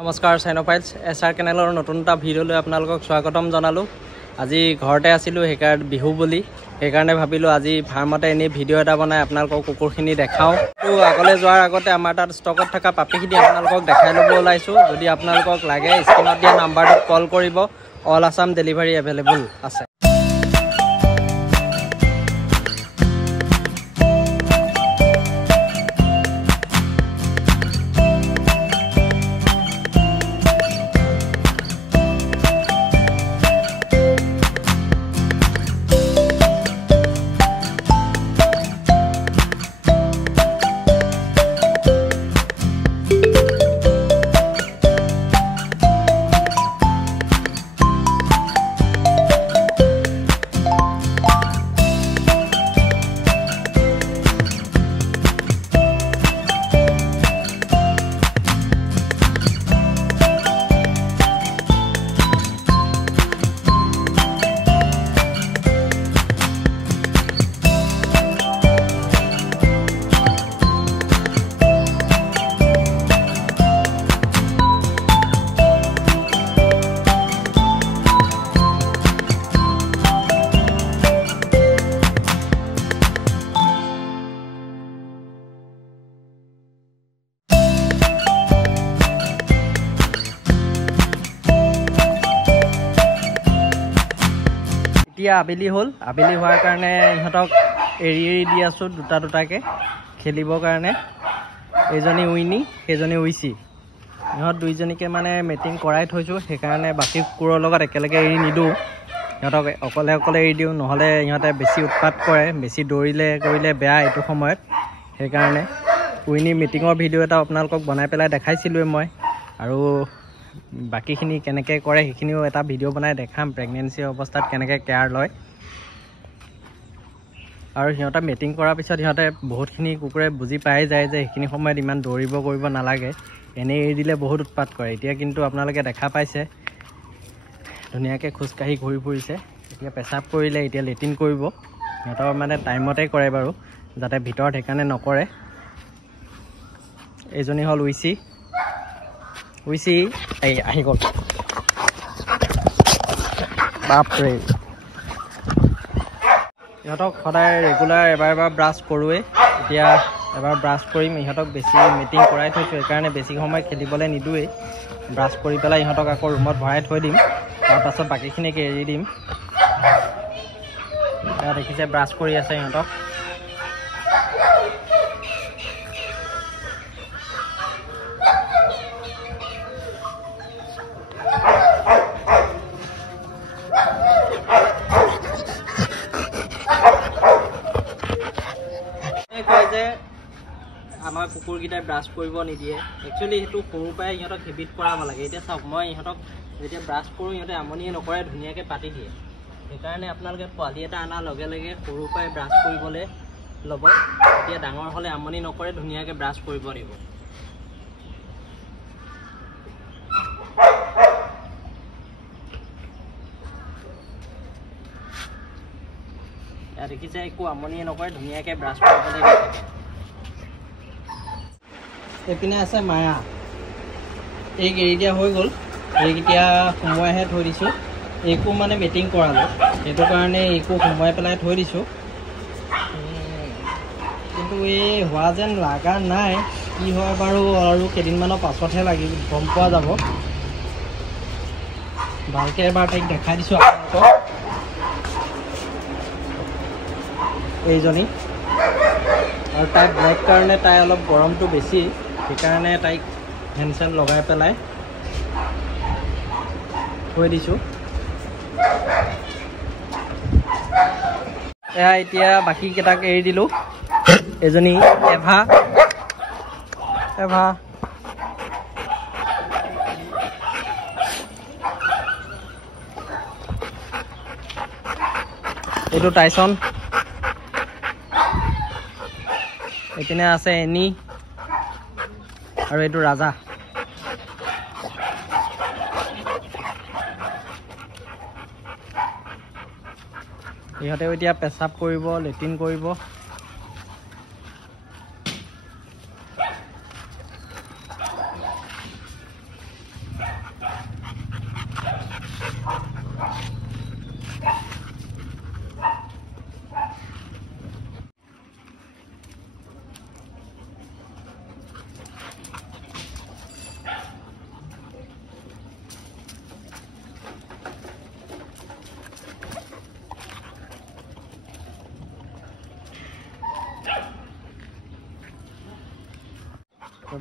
নমস্কাৰ চাইনোফাইলছ এছআৰ কেনেলৰ নতুন এটা ভিডিঅ'লৈ আপোনালোকক স্বাগতম জনালোঁ। আজি ঘৰতে আছিলোঁ, সেইকাৰণে বিহু বুলি সেইকাৰণে ভাবিলোঁ আজি ফাৰ্মতে এনেই ভিডিঅ' এটা বনাই আপোনালোকক কুকুৰখিনি দেখাওঁ। তো আগলৈ যোৱাৰ আগতে আমাৰ তাত ষ্টকত থকা পাপিখিনি আপোনালোকক দেখাই ল'ব ওলাইছোঁ। যদি আপোনালোকক লাগে স্ক্ৰীনত দিয়া নাম্বাৰটোত কল কৰিব, অল আছাম ডেলিভাৰী এভেইলেবল আছে। এতিয়া আবেলি হ'ল, আবেলি হোৱাৰ কাৰণে ইহঁতক এৰি দি আছোঁ দুটা দুটাকৈ খেলিবৰ কাৰণে। এইজনী উইনি, সেইজনী উইচি, ইহঁত দুইজনীকে মানে মেটিং কৰাই থৈছোঁ। সেইকাৰণে বাকী কুকুৰৰ লগত একেলগে এৰি নিদিওঁ, সিহঁতক অকলে অকলে এৰি দিওঁ, নহ'লে ইহঁতে বেছি উৎপাত কৰে, বেছি দৌৰিলে কৰিলে বেয়া এইটো সময়ত। সেইকাৰণে উইনি মিটিঙৰ ভিডিঅ' এটা আপোনালোকক বনাই পেলাই দেখাইছিলোঁৱে মই, আৰু বাকীখিনি কেনেকৈ কৰে সেইখিনিও এটা ভিডিঅ' বনাই দেখাম, প্ৰেগনেঞ্চি অৱস্থাত কেনেকৈ কেয়াৰ লয়। আৰু সিহঁতে মিটিং কৰাৰ পিছত সিহঁতে বহুতখিনি কুকুৰে বুজি পাই যায় যে সেইখিনি সময়ত ইমান দৌৰিব কৰিব নালাগে, এনেই এৰি দিলে বহুত উৎপাত কৰে। এতিয়া কিন্তু আপোনালোকে দেখা পাইছে ধুনীয়াকৈ খোজকাঢ়ি ঘূৰি ফুৰিছে। এতিয়া পেচাব কৰিলে, এতিয়া লেট্ৰিন কৰিব। সিহঁতৰ মানে টাইমতে কৰে বাৰু, যাতে ভিতৰত সেইকাৰণে নকৰে। এইজনী হ'ল উইচি, উইচি এই আহি গ'ল, বাপৰে। ইহঁতক সদায় ৰেগুলাৰ এবাৰ ব্ৰাছ কৰোঁৱেই। এতিয়া এবাৰ ব্ৰাছ কৰিম। ইহঁতক বেছি মিটিং কৰাই থৈছোঁ, সেইকাৰণে বেছি সময় খেলিবলৈ নিদোঁৱেই। ব্ৰাছ কৰি পেলাই ইহঁতক আকৌ ৰুমত ভৰাই থৈ দিম, তাৰপাছত বাকীখিনিক এৰি দিম। এতিয়া দেখিছে ব্ৰাছ কৰি আছে ইহঁতক। কয় যে আমাৰ কুকুৰকেইটাই ব্ৰাছ কৰিব নিদিয়ে, একচুৱেলি সেইটো সৰুৰ পৰাই ইহঁতক হেবিট কৰাব লাগে। এতিয়া চাওক, মই ইহঁতক যেতিয়া ব্ৰাছ কৰোঁ ইহঁতে আমনিয়ে নকৰে, ধুনীয়াকৈ পাতি দিয়ে। সেইকাৰণে আপোনালোকে পোৱালি এটা অনাৰ লগে লগে সৰুৰ পৰাই ব্ৰাছ কৰিবলৈ ল'ব। এতিয়া ডাঙৰ হ'লে আমনি নকৰে, ধুনীয়াকৈ ব্ৰাছ কৰিব দিব। দেখিছে একো আমনিয়ে নকৰে, ধুনীয়াকৈ ব্ৰাছ কৰিবলৈ দি থাকে। এইপিনে আছে মায়া, এইক এৰি দিয়া হৈ গ'ল, এইক এতিয়া সোমোৱাইহে থৈ দিছোঁ। এইকো মানে মিটিং কৰালোঁ, সেইটো কাৰণে এইকো সোমোৱাই পেলাই থৈ দিছোঁ। কিন্তু এই হোৱা যেন লগা নাই, কি হয় বাৰু আৰু কেইদিনমানৰ পাছতহে গম পোৱা যাব। ভালকৈ এবাৰ তাইক দেখাই দিছোঁ আপোনালোকক। এইজনী, আৰু তাই ব্লেক কাৰণে তাই অলপ গৰমটো বেছি, সেইকাৰণে তাইক ফেন চেন লগাই পেলাই থৈ দিছোঁ। এয়া এতিয়া বাকীকেইটাক এৰি দিলোঁ। এজনী এভা, এভা এইটো টাইচন, এইপিনে আছে এনি, আৰু এইটো ৰাজা। ইহঁতেও এতিয়া পেচাব কৰিব, লেট্ৰিন কৰিব।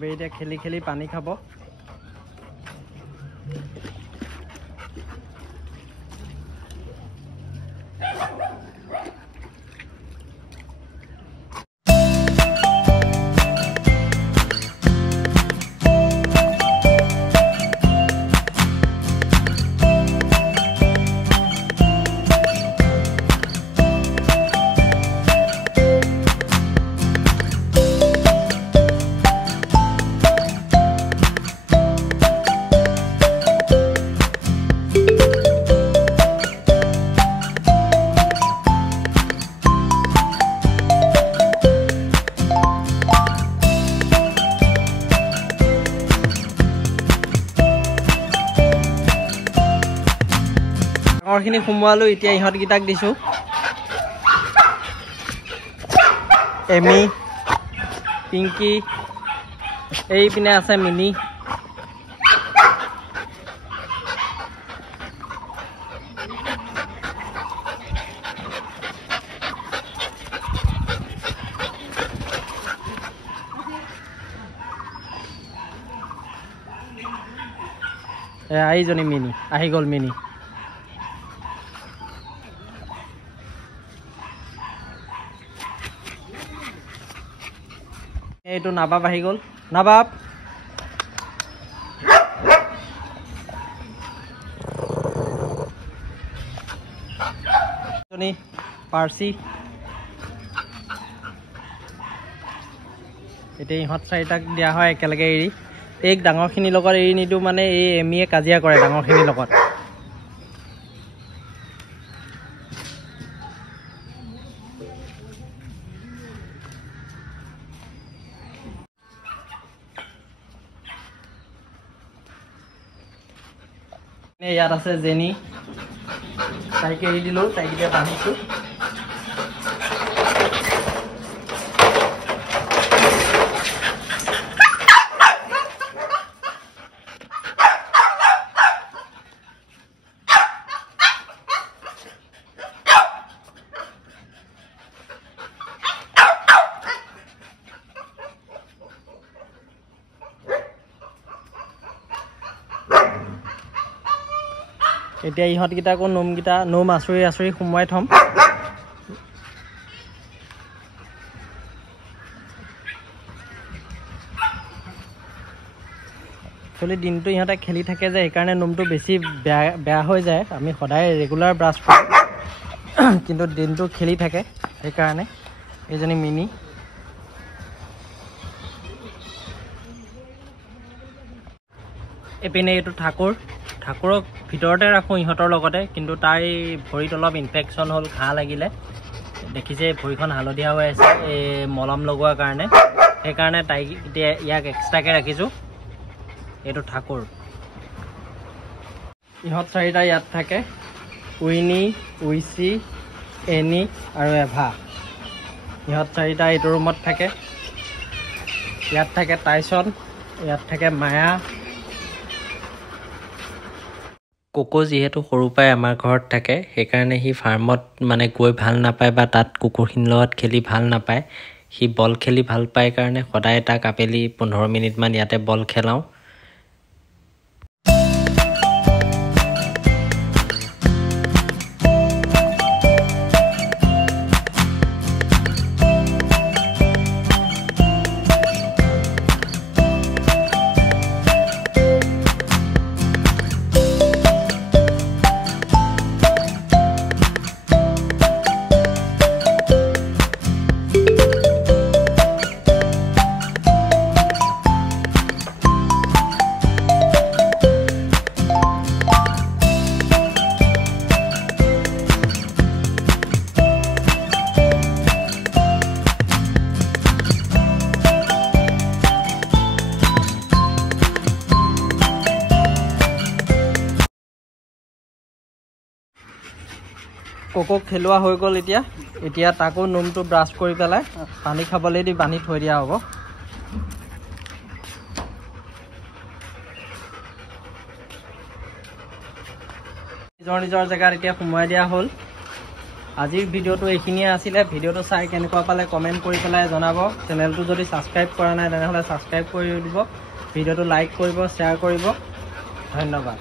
চবেই এতিয়া খেলি খেলি পানী খাব। ডাঙৰখিনি সোমোৱালো, এতিয়া ইহঁতকেইটাক দিছোঁ। এমি, পিংকি, এইপিনে আছে মিনি। এইজনী মিনি আহি গ'ল। মিনি এইটো নাবাব আহি গ'ল। নাবাব পাৰ্চি। এতিয়া ইহঁত চাৰিটাক দিয়া হয় একেলগে এৰি। এই ডাঙৰখিনিৰ লগত এৰি নিদিওঁ, মানে এই এমিয়ে কাজিয়া কৰে ডাঙৰখিনিৰ লগত। ইয়াত আছে জেনি, তাইক এৰি দিলোঁ, তাইক এতিয়া বান্ধিছোঁ। এতিয়া ইহঁতকেইটাকো নোম আঁচুৰি আঁচুৰি সোমোৱাই থ'ম। একচুৱেলি দিনটো ইহঁতে খেলি থাকে যে, সেইকাৰণে নোমটো বেছি বেয়া হৈ যায়। আমি সদায় ৰেগুলাৰ ব্ৰাছ কৰোঁ, কিন্তু দিনটো খেলি থাকে সেইকাৰণে। এইজনী মিনি। এইপিনে এইটো ঠাকুৰক ভিতৰতে ৰাখোঁ ইহঁতৰ লগতে, কিন্তু তাই ভৰিত অলপ ইনফেকশ্যন হ'ল, ঘাঁ লাগিলে। দেখিছে ভৰিখন হালধীয়া হৈ আছে, এই মলম লগোৱাৰ কাৰণে। সেইকাৰণে তাইক এতিয়া ইয়াক এক্সট্ৰাকৈ ৰাখিছোঁ। এইটো ঠাকুৰ। ইহঁত চাৰিটা ইয়াত থাকে, উইনি, উইচি, এনি আৰু এভা। ইহঁত চাৰিটা এইটো ৰুমত থাকে। ইয়াত থাকে টাইচন, ইয়াত থাকে মায়া। কোকো যিহেতু সৰুৰ পৰাই আমাৰ ঘৰত থাকে, সেইকাৰণে সি ফাৰ্মত মানে গৈ ভাল নাপায় বা তাত কুকুৰখিনিৰ লগত খেলি ভাল নাপায়। সি বল খেলি ভাল পায় কাৰণে সদায় তাক আবেলি 15 মিনিটমান ইয়াতে বল খেলাওঁ। কোকক খেলোৱা হৈ গ'ল। এতিয়া তাকো নোমটো ব্ৰাছ কৰি পেলাই পানী খাবলৈ দি বান্ধি থৈ দিয়া হ'ব। নিজৰ জেগাত এতিয়া সোমোৱাই দিয়া হ'ল। আজিৰ ভিডিঅ'টো এইখিনিয়ে আছিলে। ভিডিঅ'টো চাই কেনেকুৱা পালে কমেণ্ট কৰি পেলাই জনাব। চেনেলটো যদি ছাবস্ক্ৰাইব কৰা নাই তেনেহ'লে ছাবস্ক্ৰাইব কৰি দিব। ভিডিঅ'টো লাইক কৰিব, শ্বেয়াৰ কৰিব। ধন্যবাদ।